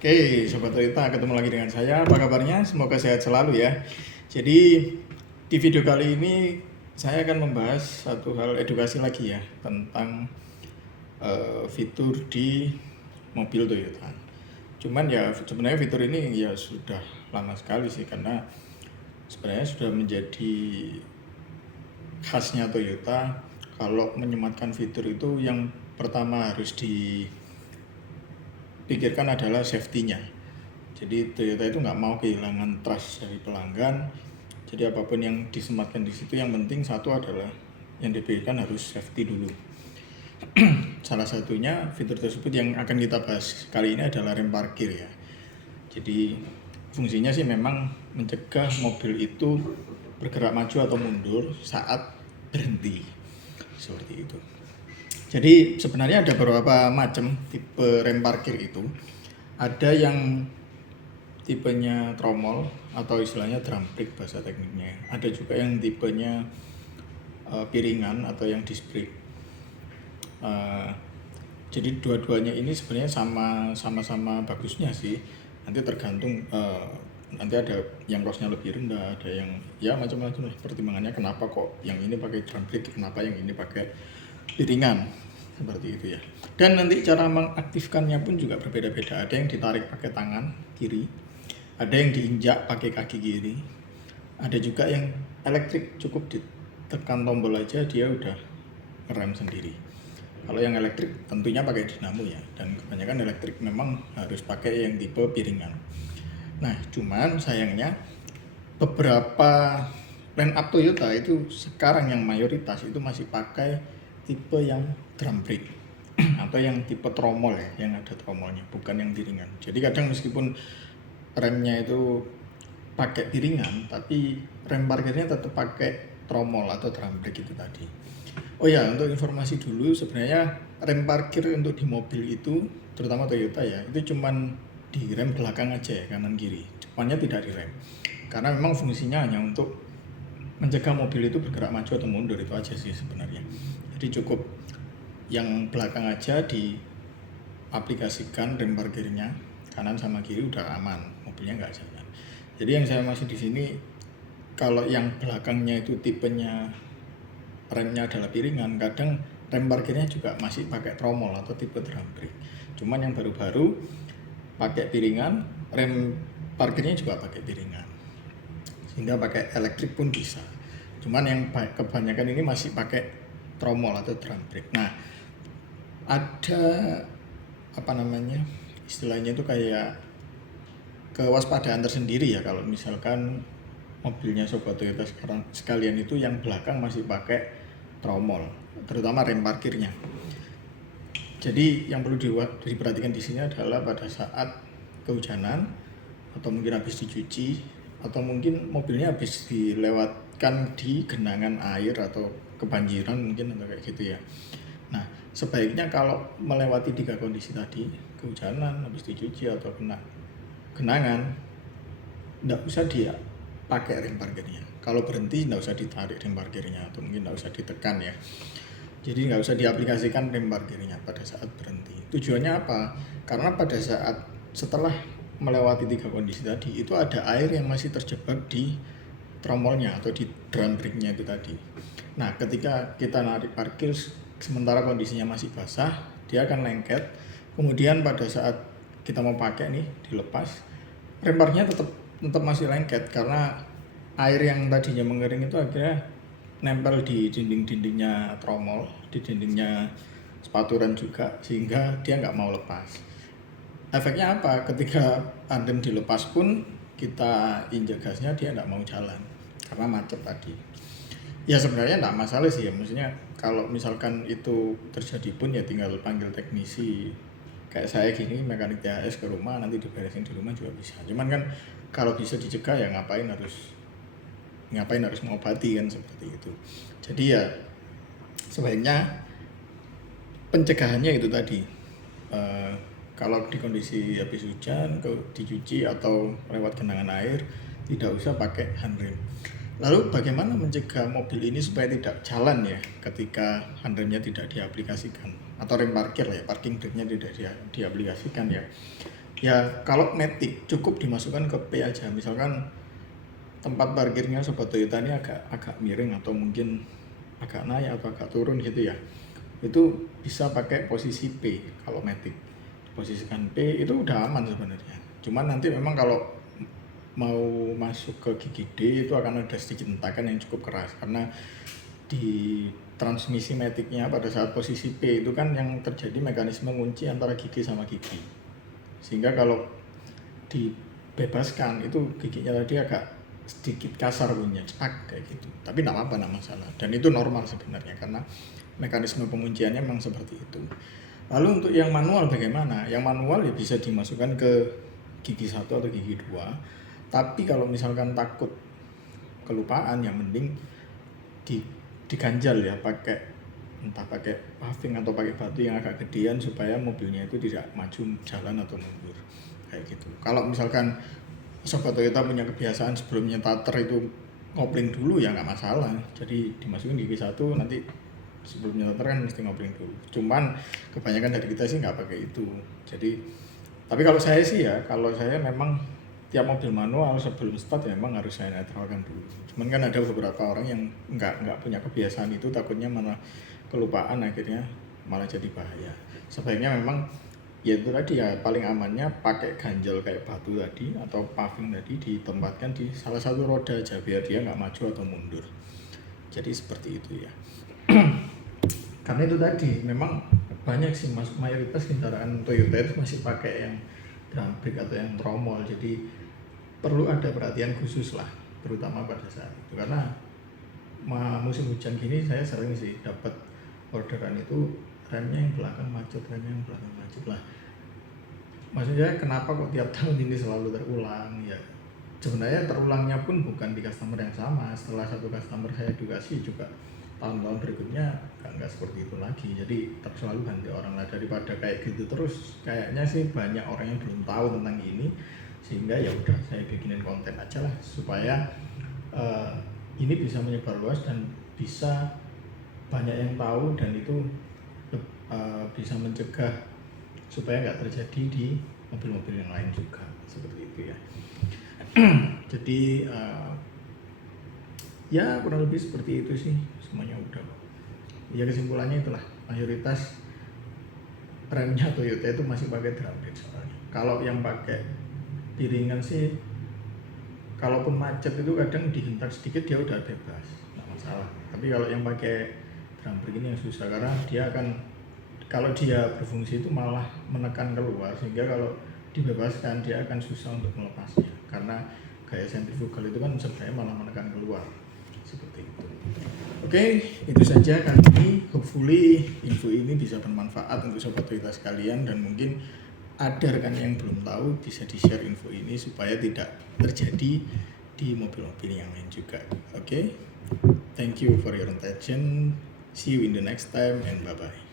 Oke, Sobat Toyota, ketemu lagi dengan saya. Apa kabarnya? Semoga sehat selalu ya. Jadi, di video kali ini saya akan membahas satu hal edukasi lagi ya tentang fitur di mobil Toyota. Cuman ya sebenarnya fitur ini ya sudah lama sekali sih, karena sebenarnya sudah menjadi khasnya Toyota. Kalau menyematkan fitur itu yang pertama harus pikirkan adalah safety-nya. Jadi Toyota itu nggak mau kehilangan trust dari pelanggan. Jadi apapun yang disematkan di situ, yang penting satu adalah yang dipikirkan harus safety dulu. Salah satunya fitur tersebut yang akan kita bahas kali ini adalah rem parkir ya. Jadi fungsinya sih memang mencegah mobil itu bergerak maju atau mundur saat berhenti, seperti itu. Jadi sebenarnya ada beberapa macam tipe rem parkir itu. Ada yang tipenya tromol atau istilahnya drum brake bahasa tekniknya. Ada juga yang tipenya piringan atau yang disc brake. Jadi dua-duanya ini sebenarnya sama-sama bagusnya sih. Nanti tergantung nanti ada yang lossnya lebih rendah, ada yang ya macam-macam lah pertimbangannya, kenapa kok yang ini pakai drum brake, kenapa yang ini pakai piringan, seperti itu ya. Dan nanti cara mengaktifkannya pun juga berbeda-beda. Ada yang ditarik pakai tangan kiri, ada yang diinjak pakai kaki kiri, ada juga yang elektrik, cukup ditekan tombol aja dia udah ngerem sendiri. Kalau yang elektrik tentunya pakai dinamo ya, dan kebanyakan elektrik memang harus pakai yang tipe piringan. Nah, cuman sayangnya beberapa line up Toyota itu sekarang yang mayoritas itu masih pakai tipe yang drum brake atau yang tipe tromol ya, yang ada tromolnya, bukan yang piringan. Jadi kadang meskipun remnya itu pakai piringan, tapi rem parkirnya tetap pakai tromol atau drum brake itu tadi. Oh ya, untuk informasi dulu, sebenarnya rem parkir untuk di mobil itu, terutama Toyota ya, itu cuman di rem belakang aja ya, kanan kiri. Depannya tidak direm. Karena memang fungsinya hanya untuk mencegah mobil itu bergerak maju atau mundur, itu aja sih sebenarnya. Jadi cukup yang belakang aja diaplikasikan rem parkirnya, kanan sama kiri udah aman, mobilnya nggak jalan. Jadi yang saya maksud di sini, kalau yang belakangnya itu tipenya remnya adalah piringan, kadang rem parkirnya juga masih pakai tromol atau tipe drum brake. Cuman yang baru-baru pakai piringan, rem parkirnya juga pakai piringan, sehingga pakai elektrik pun bisa. Cuman yang kebanyakan ini masih pakai tromol atau drum brake. Nah, ada istilahnya itu kayak kewaspadaan tersendiri ya, kalau misalkan mobilnya Sobat Toyota sekarang sekalian itu yang belakang masih pakai tromol, terutama rem parkirnya. Jadi yang perlu diperhatikan di sini adalah pada saat kehujanan atau mungkin habis dicuci atau mungkin mobilnya habis dilewatkan di genangan air atau kebanjiran mungkin atau kayak gitu ya. Nah, sebaiknya kalau melewati 3 kondisi tadi, kehujanan, habis dicuci atau kena genangan, nggak usah dia pakai rem parkirnya. Kalau berhenti nggak usah ditarik rem parkirnya atau mungkin nggak usah ditekan ya. Jadi nggak usah diaplikasikan rem parkirnya pada saat berhenti. Tujuannya apa? Karena pada saat setelah melewati 3 kondisi tadi, itu ada air yang masih terjebak di tromolnya atau di drum brake-nya itu tadi. Nah, ketika kita narik parkir sementara kondisinya masih basah, dia akan lengket. Kemudian pada saat kita mau pakai nih, dilepas, rem parkirnya tetap masih lengket karena air yang tadinya mengering itu akhirnya nempel di dinding-dindingnya tromol, di dindingnya sepatu rem juga, sehingga dia nggak mau lepas. Efeknya apa? Ketika tandem dilepas pun kita injek gasnya, dia nggak mau jalan karena macet tadi. Ya sebenarnya nggak masalah sih ya, maksudnya kalau misalkan itu terjadi pun ya tinggal panggil teknisi kayak saya gini, mekanik THS ke rumah, nanti diberesin di rumah juga bisa. Cuman kan kalau bisa dicegah ya ngapain harus mengobati kan, seperti itu. Jadi ya sebaiknya pencegahannya itu tadi, kalau di kondisi habis hujan dicuci atau lewat genangan air, tidak usah pakai handrem. Lalu bagaimana mencegah mobil ini supaya tidak jalan ya ketika handremnya tidak diaplikasikan, atau rem parkir ya, parking brake-nya tidak diaplikasikan ya. Ya kalau Matic cukup dimasukkan ke P aja, misalkan tempat parkirnya sobat Toyota ini agak miring atau mungkin agak naik atau agak turun gitu ya, itu bisa pakai posisi P. Kalau Matic posisikan P itu udah aman sebenarnya, cuman nanti memang kalau mau masuk ke gigi D itu akan ada sedikit hentakan yang cukup keras, karena di transmisi Maticnya pada saat posisi P itu kan yang terjadi mekanisme kunci antara gigi sama gigi, sehingga kalau dibebaskan itu giginya tadi agak sedikit kasar bunyinya, cepak kayak gitu. Tapi tidak apa-apa, tidak masalah, dan itu normal sebenarnya karena mekanisme pengunciannya memang seperti itu. Lalu untuk yang manual bagaimana? Yang manual ya bisa dimasukkan ke gigi 1 atau gigi 2. Tapi kalau misalkan takut kelupaan, yang mending diganjal ya, entah pakai paving atau pakai batu yang agak gedean supaya mobilnya itu tidak maju jalan atau mundur kayak gitu. Kalau misalkan sobat Toyota punya kebiasaan sebelum nyetater itu ngopling dulu ya nggak masalah, jadi dimasukin gigi 1, nanti sebelum nyetater kan mesti ngopling dulu. Cuman kebanyakan dari kita sih nggak pakai itu. Jadi tapi kalau saya sih ya, kalau saya memang tiap mobil manual sebelum start ya memang harus saya netralkan dulu. Cuman kan ada beberapa orang yang nggak punya kebiasaan itu, takutnya malah kelupaan, akhirnya malah jadi bahaya. Sebaiknya memang ya itu tadi ya, paling amannya pakai ganjal kayak batu tadi atau paving tadi, ditempatkan di salah satu roda aja biar dia nggak maju atau mundur. Jadi seperti itu ya. Karena itu tadi memang banyak sih mayoritas kendaraan Toyota itu masih pakai yang drum brake atau yang tromol, jadi perlu ada perhatian khusus lah, terutama pada saat itu. Karena musim hujan gini saya sering sih dapat orderan itu remnya yang belakang macet, lah. Maksudnya kenapa kok tiap tahun ini selalu terulang ya? Sebenarnya terulangnya pun bukan di customer yang sama. Setelah satu customer saya edukasi juga tahun-tahun berikutnya nggak seperti itu lagi. Jadi selalu ganti orang lah, daripada kayak gitu terus. Kayaknya sih banyak orang yang belum tahu tentang ini, sehingga ya udah saya bikinin konten aja lah supaya ini bisa menyebar luas dan bisa banyak yang tahu, dan itu bisa mencegah supaya nggak terjadi di mobil-mobil yang lain juga, seperti itu ya. Jadi ya kurang lebih seperti itu sih, semuanya udah. Ya kesimpulannya itulah, mayoritas remnya Toyota itu masih pakai drum brake soalnya. Kalau yang pakai piringan sih, kalaupun macet itu kadang dihentak sedikit dia udah bebas, nggak masalah. Tapi kalau yang pakai drum brake ini yang susah, karena dia akan, kalau dia berfungsi itu malah menekan keluar, sehingga kalau dibebaskan dia akan susah untuk melepasnya, karena gaya sentrifugal itu kan sebenarnya malah menekan keluar, seperti itu. Oke, itu saja kali ini. Hopefully info ini bisa bermanfaat untuk sobat Toyota sekalian, dan mungkin ada rekan yang belum tahu bisa di-share info ini supaya tidak terjadi di mobil-mobil yang lain juga. Oke, thank you for your attention. See you in the next time and bye-bye.